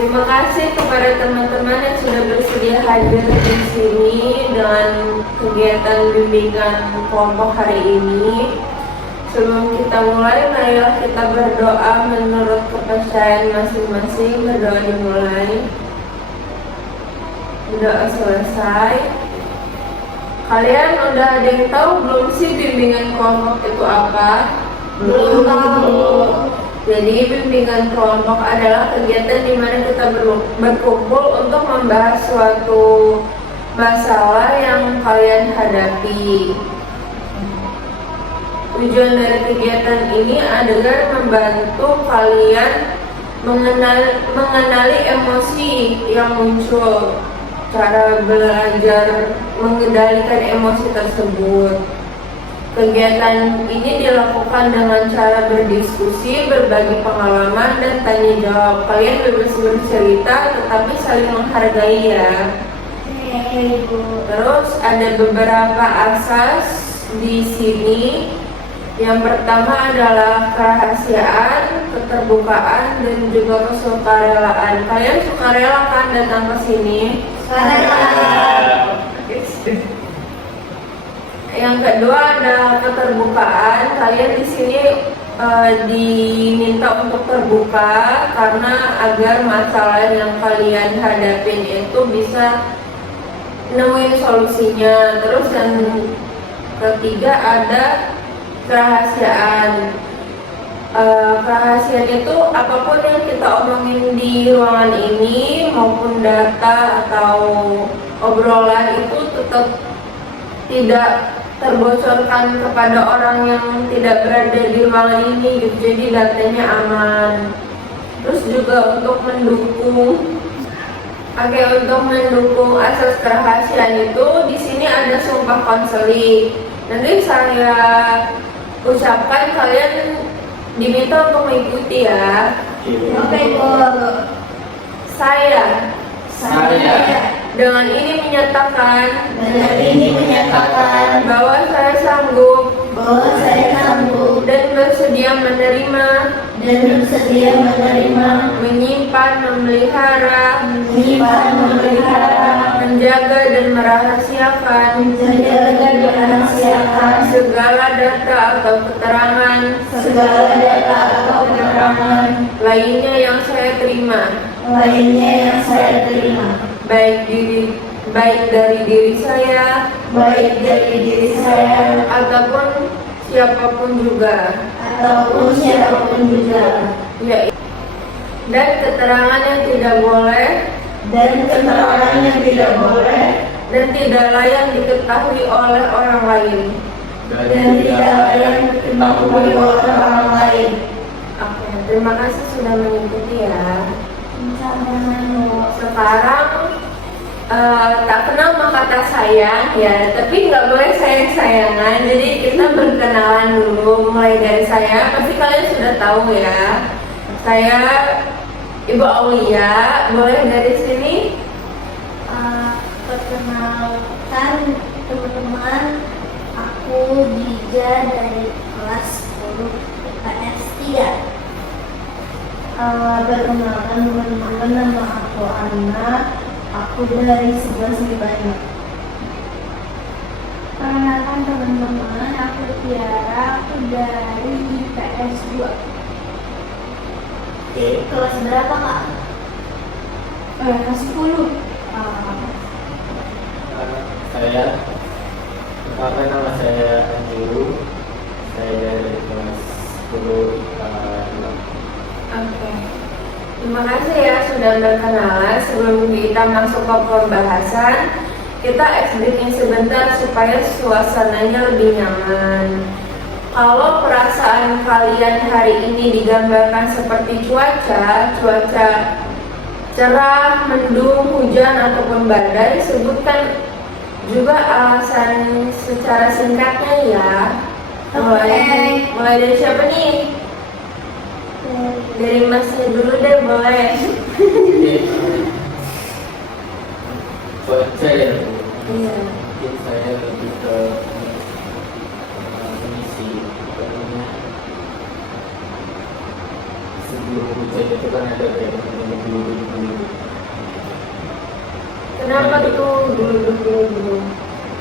Terima kasih kepada teman-teman yang sudah bersedia hadir di sini dengan kegiatan bimbingan kelompok hari ini. Sebelum kita mulai, marilah kita berdoa menurut kepercayaan masing-masing. Berdoa dimulai. Berdoa selesai. Kalian udah ada yang tahu belum sih bimbingan kelompok itu apa? Belum tahu. Jadi bimbingan kelompok adalah kegiatan di mana kita berkumpul untuk membahas suatu masalah yang kalian hadapi. Tujuan dari kegiatan ini adalah membantu kalian mengenali emosi yang muncul, cara belajar mengendalikan emosi tersebut. Kegiatan ini dilakukan dengan cara berdiskusi, berbagi pengalaman, dan tanya jawab. Kalian bebas bercerita, tetapi saling menghargai ya. Terus ada beberapa asas di sini. Yang pertama adalah kerahasiaan, keterbukaan, dan juga kesukarelaan. Kalian sukarela kan datang ke sini? Yang kedua ada keterbukaan. Kalian di sini diminta untuk terbuka karena agar masalah yang kalian hadapin itu bisa nemuin solusinya. Terus yang ketiga ada kerahasiaan. Kerahasiaan itu apapun yang kita omongin di ruangan ini maupun data atau obrolan itu tetap tidak terbocorkan kepada orang yang tidak berada di ruangan ini gitu. Jadi datanya aman. Terus juga untuk mendukung asas kerahasiaan itu di sini ada sumpah konseling. Nanti saya ucapkan, kalian diminta untuk mengikuti ya. Oke, Bu. Saya dengan ini menyatakan bahwa saya sanggup dan bersedia menerima, menyimpan, memelihara, menjaga dan merahasiakan segala data atau keterangan lainnya yang saya terima, baik dari diri saya ataupun siapapun juga. Ya, dan keterangan yang tidak boleh dan tidak layak diketahui oleh orang lain. Oke, terima kasih sudah mengikuti ya. Sekarang tak kenal maka tak sayang ya, tapi nggak boleh sayang-sayangan. Jadi kita berkenalan dulu, mulai dari saya. Pasti kalian sudah tahu ya. Saya Ibu Aulia. Boleh dari sini? Perkenalkan teman-teman, aku Dija dari kelas 10 IPS 3. Perkenalkan teman-teman, nama aku Anna. Aku dari 11 Banyak. Perkenalkan teman-teman, aku Tiara. Aku dari IPS 2. Oke, kelas berapa Kak? Kelas 10. Nama saya Anjuru. Saya dari kelas 10 IPA 2. Oke. Terima kasih ya sudah berkenalan. Sebelum kita masuk ke pembahasan, kita breaking sebentar supaya suasananya lebih nyaman. Kalau perasaan kalian hari ini digambarkan seperti cuaca cerah, mendung, hujan ataupun badai, sebutkan juga alasan secara singkatnya ya. Mulai dari siapa nih? Dari Masnya dulu deh, boleh. Cuaca ya. Iya. Mungkin saya lebih ke mengisi sebelum hujan itu kan ada kayak Kenapa tuh dulu?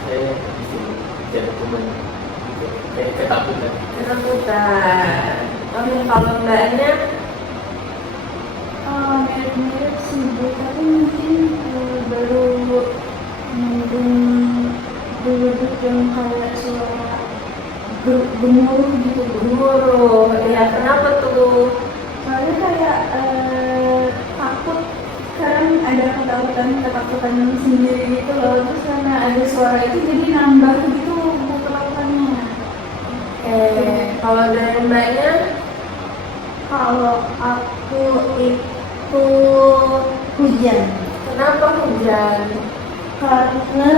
Saya di sini jadi teman gitu. Kayak ketakutan. Ketakutan. Oke, kalau mbaknya Mirip-mirip sih Bu, tapi mungkin baru mungkin dulu yang kayak suara gemuruh gitu Bu. gemuruh, ya kenapa tuh? Soalnya kayak takut, sekarang ada ketakutan sendiri gitu loh, terus karena ada suara itu jadi nambah gitu Bu ketakutannya. Kalau dari mbaknya, Kalau aku itu hujan, kenapa hujan? karena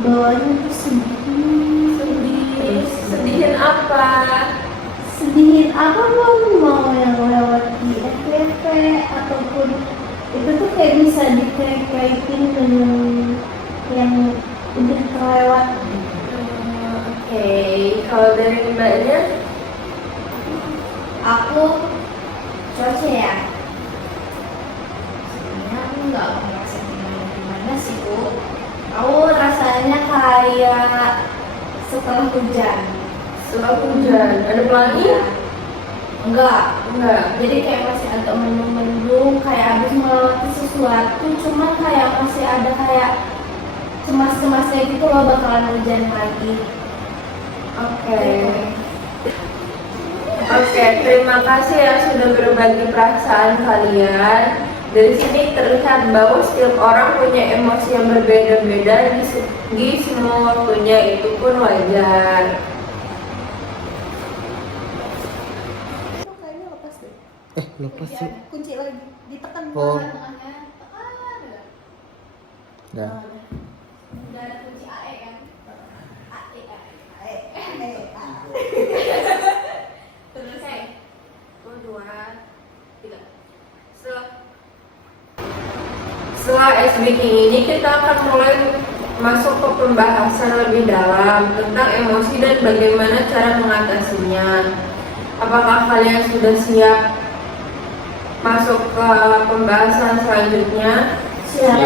bawahnya itu sedih, Sedihin apa? sedihin apapun, mau yang lewat di FYP ataupun itu tuh kayak bisa dikait-kaitin dengan yang udah kelewat. Oke, kalau dari mbaknya, Aku cuaca ya, sebenarnya aku nggak merasa gimana sih Bu. Aku rasanya kayak setelah hujan. setelah hujan ada pelangi? Enggak. Enggak. Jadi kayak masih agak mendung-mendung, kayak habis melewati sesuatu, cuma kayak masih ada kayak cemas-cemasnya gitu loh bakalan hujan lagi. Oke, terima kasih ya sudah berbagi perasaan kalian. Dari sini terlihat bahwa setiap orang punya emosi yang berbeda-beda di segi semua waktunya, itu pun wajar. Itu kayaknya lepas deh. Lepas sih. Kunci lagi, ditekan Oh. tengah-tengahnya. Tekan. Nah. Udah ada kunci AE kan? AE. Terus Setelah speaking ini kita akan mulai masuk ke pembahasan lebih dalam tentang emosi dan bagaimana cara mengatasinya. Apakah kalian sudah siap masuk ke pembahasan selanjutnya? siap.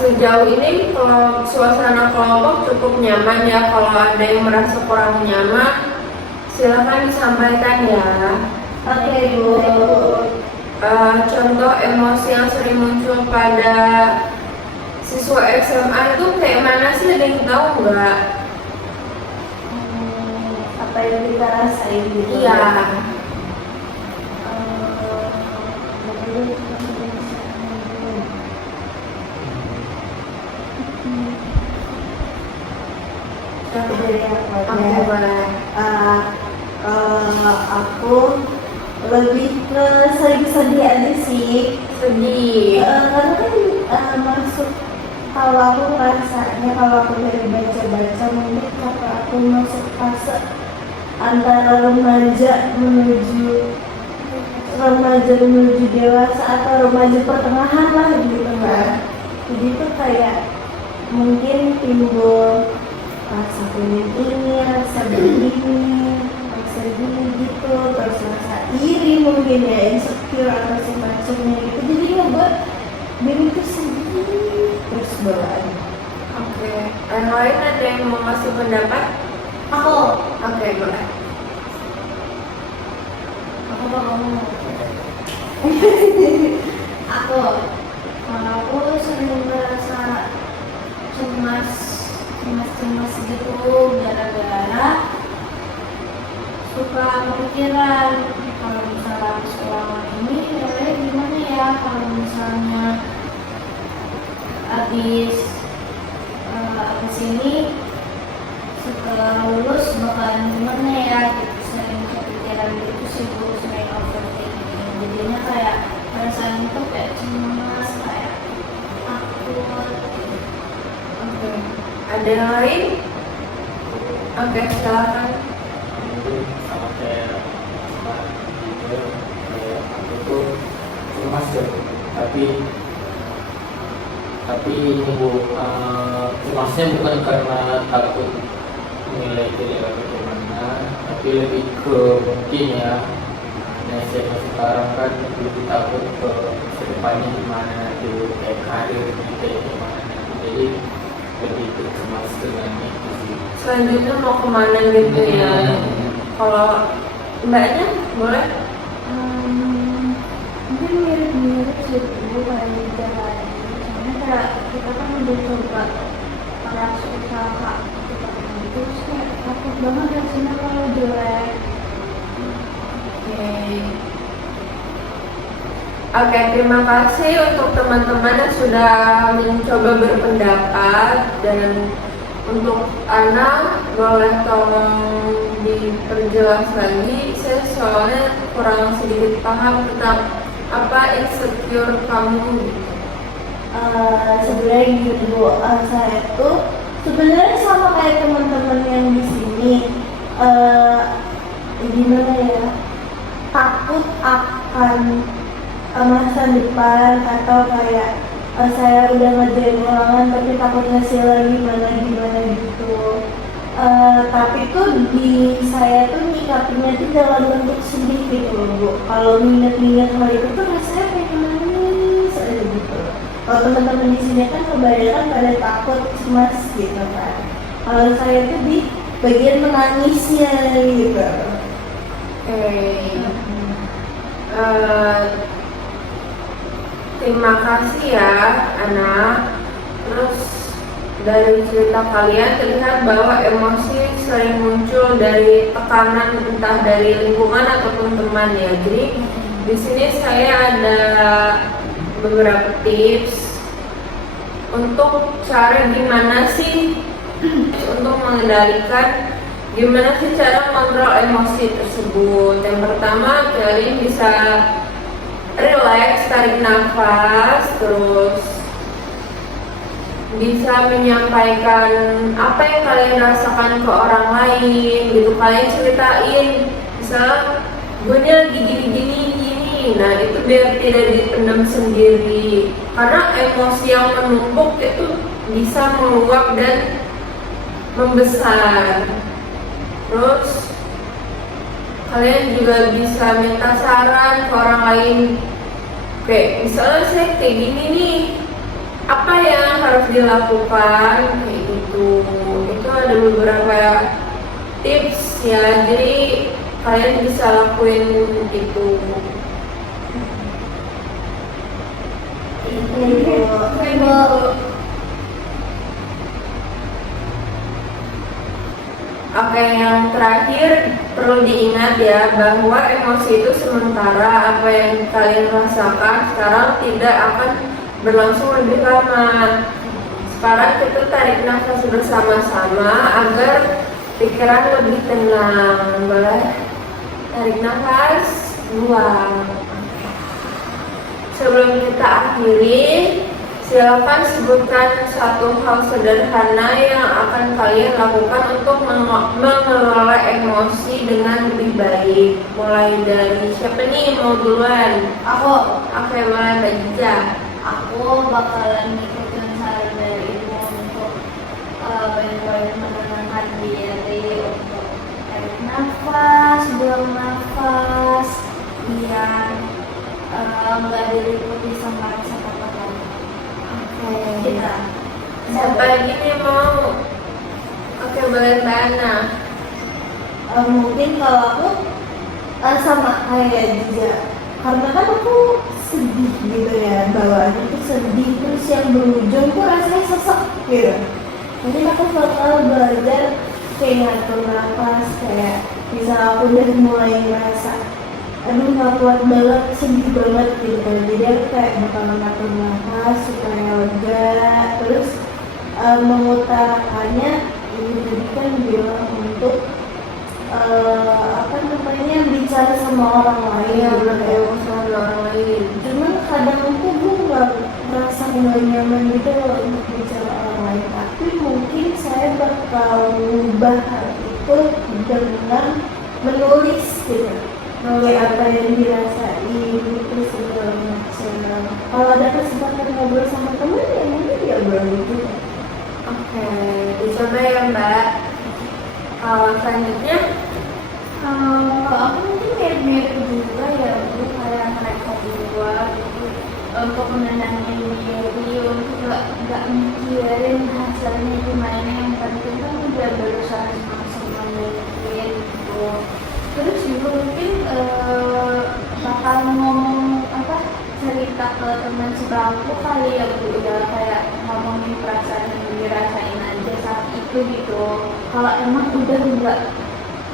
Sejauh ini kalau suasana kelompok cukup nyaman ya. Kalau ada yang merasa kurang nyaman, silakan disampaikan ya. Oke Bu. Contoh emosi yang sering muncul pada siswa SMA itu kayak mana sih, ada yang tahu nggak? Apa yang kita rasain gitu? Iya. Dari aku Oke, aja. boleh. Aku lebih ke sering sedih aja sih. Sedih. Karena kan masuk, kalau aku rasanya kalau aku dari baca-baca mungkin karena aku masuk fase antara remaja menuju dewasa atau remaja pertengahan lah gitu kan. Jadi itu kayak mungkin timbul rasa pengen ini, rasa begini, rasa gini gitu, terus rasa iri mungkin ya, insecure atau semacamnya gitu. Jadi ngebuat diri itu sedih terus bawaan. Oke. Yang lain ada yang mau ngasih pendapat? Aku Oke, boleh. apa kamu? Aku sering merasa cemas gitu gara-gara suka kepikiran kalau misalnya habis ulangan ini nilainya gimana ya, kalau misalnya habis ini setelah lulus bakalan gimana ya gitu. Sering kepikiran gitu sih Bu, sering overthinking, jadinya kayak perasaan itu kayak cemas, kayak takut. Oke. Ada yang lain? Oke, silakan. Sama kayak aku tuh cemas ya, tapi ini Bu, cemasnya bukan karena takut nilai jelek atau gimana, tapi lebih ke mungkin ya, nah saya sekarang kan lebih takut ke kedepannya gimana nanti kayak karirnya kayak gimana nanti. Jadi lebih ke cemas dengan itu sih. Selanjutnya mau kemana gitu ya? Kalau mbaknya boleh? Mungkin mirip-mirip sih Bu kayak di jalan. Soalnya kayak kita kan udah coba keras usaha kita terus kayak takut banget hasilnya kalau jelek. Oke. Oke, terima kasih untuk teman-teman yang sudah mencoba berpendapat, dan untuk Ana boleh tolong diperjelas lagi. Saya soalnya kurang sedikit paham tentang apa insecure kamu gitu. Sebenarnya gitu Bu, saya tuh sebenarnya sama kayak teman-teman yang di sini. Gimana ya, takut akan masa depan, atau kayak saya udah ngerjain ulangan tapi takut hasilnya gimana gitu. Tapi tuh di saya tuh nyikapinya tuh dalam bentuk sedih gitu loh Bu. Kalau inget-inget hal itu tuh rasanya kayak nangis aja gitu. Kalau teman-teman di sini kan kebanyakan pada takut, cemas gitu kan. Kalau saya tuh di bagian menangisnya gitu. Terima kasih ya Ana. Terus dari cerita kalian terlihat bahwa emosi sering muncul dari tekanan, entah dari lingkungan ataupun teman ya. Jadi di sini saya ada beberapa tips untuk cara gimana sih untuk mengendalikan, gimana sih cara mengontrol emosi tersebut. Yang pertama, kalian bisa relax, tarik nafas, terus bisa menyampaikan apa yang kalian rasakan ke orang lain gitu. Kalian ceritain, misal gue lagi gini. Nah itu biar tidak dipendam sendiri, karena emosi yang menumpuk itu bisa meluap dan membesar. Terus kalian juga bisa minta saran ke orang lain. Kayak misalnya saya kayak gini nih, apa yang harus dilakukan kayak gitu. Itu ada beberapa tips ya, jadi kalian bisa lakuin itu. Oke, yang terakhir perlu diingat ya bahwa emosi itu sementara. Apa yang kalian rasakan sekarang tidak akan berlangsung lebih lama. Sekarang kita tarik nafas bersama-sama agar pikiran lebih tenang. Boleh tarik nafas, buang. Sebelum kita akhiri, silakan sebutkan satu hal sederhana yang akan kalian lakukan untuk mengelola emosi dengan lebih baik. Mulai dari siapa nih mau duluan? Aku Oke, mulai Mbak Jica. aku bakalan ngikutin saran dari Ibu untuk banyak-banyak menenangkan diri, untuk tarik nafas, buang nafas, biar nggak diliputi sama rasa takut lagi. Kita Siapa lagi nih mau? Oke, boleh Mbak Ana. mungkin kalau aku sama kayak dia, karena kan aku sedih gitu ya, bawaannya tuh sedih, terus yang berujung tuh rasanya sesek gitu. Jadi aku bakal belajar kayak ngatur nafas, kayak bisa aku udah mulai ngerasa aduh nggak kuat banget, sedih banget gitu kan. Jadi aku kayak bakal ngatur nafas supaya lega, terus mengutarakannya ini tadi kan bilang untuk bicara sama orang lain, Sama orang lain. cuman kadang tuh gue nggak merasa nggak nyaman gitu loh untuk bicara orang lain. Tapi mungkin saya bakal mengubah hal itu dengan menulis gitu, kayak apa yang dirasain itu segala macam. Kalau ada kesempatan ngobrol sama temen ya mungkin dia boleh juga. Oke, dicoba ya Mbak. Selanjutnya Kalau aku mungkin mirip-mirip juga ya, Bu, kayak mereka berdua gitu. untuk menenangin diri, untuk nggak mikirin hasilnya gimana, yang penting kan udah berusaha semaksimal mungkin gitu. Terus juga mungkin bakal ngomong cerita ke teman sebangku kali ya Bu, udah kayak ngomongin perasaan yang dirasain aja saat itu gitu. Kalau emang udah nggak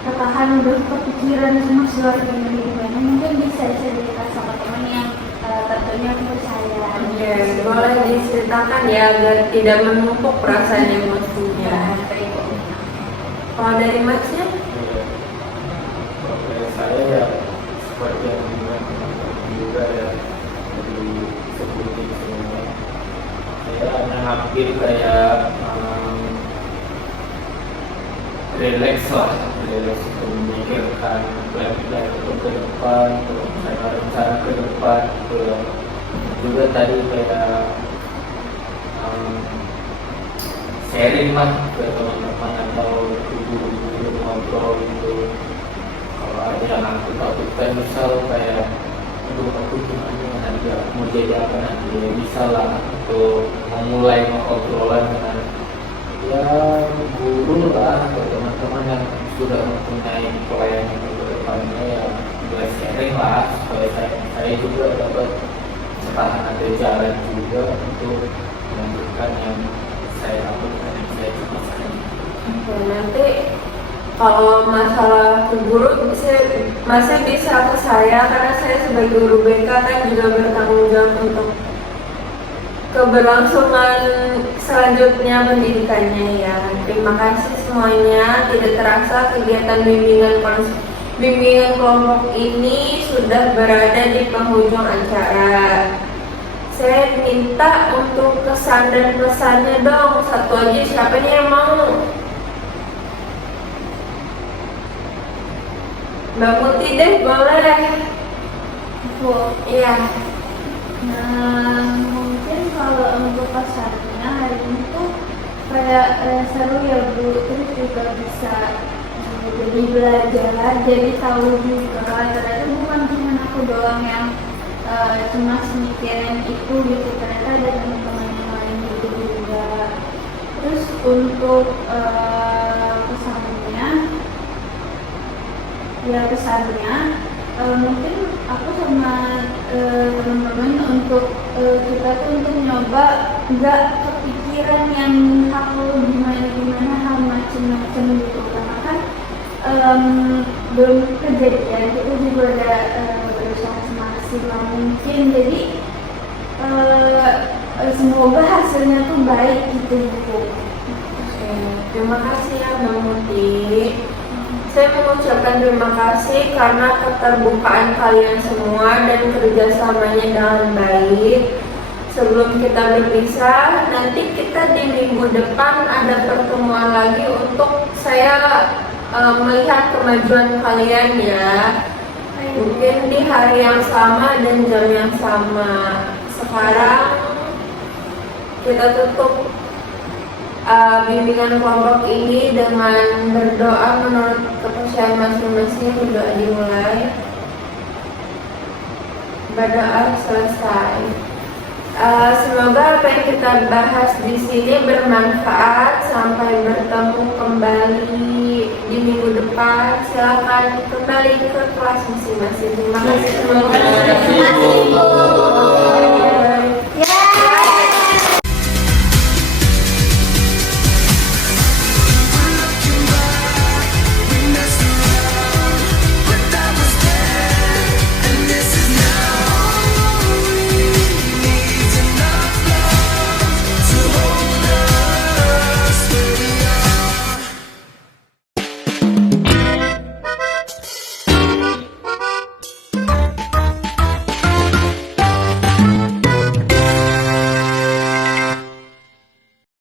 ketahan, udah kepikiran sama keluarganya gimana, mungkin bisa cerita sama teman yang tentunya percaya. Oke, boleh diceritakan ya agar tidak menumpuk perasaan emosinya. Kalau dari Masnya? Kalau dari saya ya seperti yang dibilang juga ya, dari sebelum semua saya hanya hampir kayak relax untuk memikirkan plan-plan untuk ke depan, untuk rencana ke depan gitu ya. Juga tadi kayak sharing lah ke teman-teman atau guru-guru ngobrol gitu. Kalau ada yang aku takutkan misal kayak untuk aku gimana nanti mau jadi apa nanti ya bisa lah untuk memulai obrolan dengan ya guru lah atau teman-teman yang sudah mempunyai plan ke depannya ya juga sharing lah supaya saya juga dapat ketahanan ada jalan juga untuk melanjutkan yang saya lakukan yang saya ciptakan. Oke, nanti kalau masalah ke guru masih bisa ke saya karena saya sebagai guru BK kan juga bertanggung jawab untuk keberlangsungan selanjutnya pendidikannya ya. Terima kasih semuanya. Tidak terasa kegiatan bimbingan kelompok ini sudah berada di penghujung acara. Saya minta untuk kesan dan pesannya dong. Satu aja, siapa nih yang mau? Mbak Muti deh, boleh. Iya. Nah, mungkin kalau untuk pesannya hari ini tuh kayak seru ya Bu, terus juga bisa jadi belajar, jadi tahu juga ternyata bukan cuma aku doang yang cuma mikirin itu gitu, ternyata ada teman-teman yang lain gitu juga. Terus untuk pesannya mungkin aku sama teman-teman untuk kita tuh untuk nyoba nggak kepikiran yang aku gimana hal macam-macam gitu, karena kan belum kejadian, kita juga udah berusaha semaksimal mungkin, jadi semoga hasilnya tuh baik gitu Bu. Oke, terima kasih ya Mbak Muti. Saya mengucapkan terima kasih karena keterbukaan kalian semua dan kerjasamanya dengan baik. Sebelum kita berpisah, nanti kita di minggu depan ada pertemuan lagi untuk saya melihat kemajuan kalian ya. Mungkin di hari yang sama dan jam yang sama. Sekarang kita tutup bimbingan kelompok ini dengan berdoa menurut kepercayaan masing-masing. Berdoa dimulai, berdoa selesai. Semoga apa yang kita bahas di sini bermanfaat. Sampai bertemu kembali di minggu depan. Silakan kembali ke kelas masing-masing. Terima kasih semuanya. Terima kasih Bu.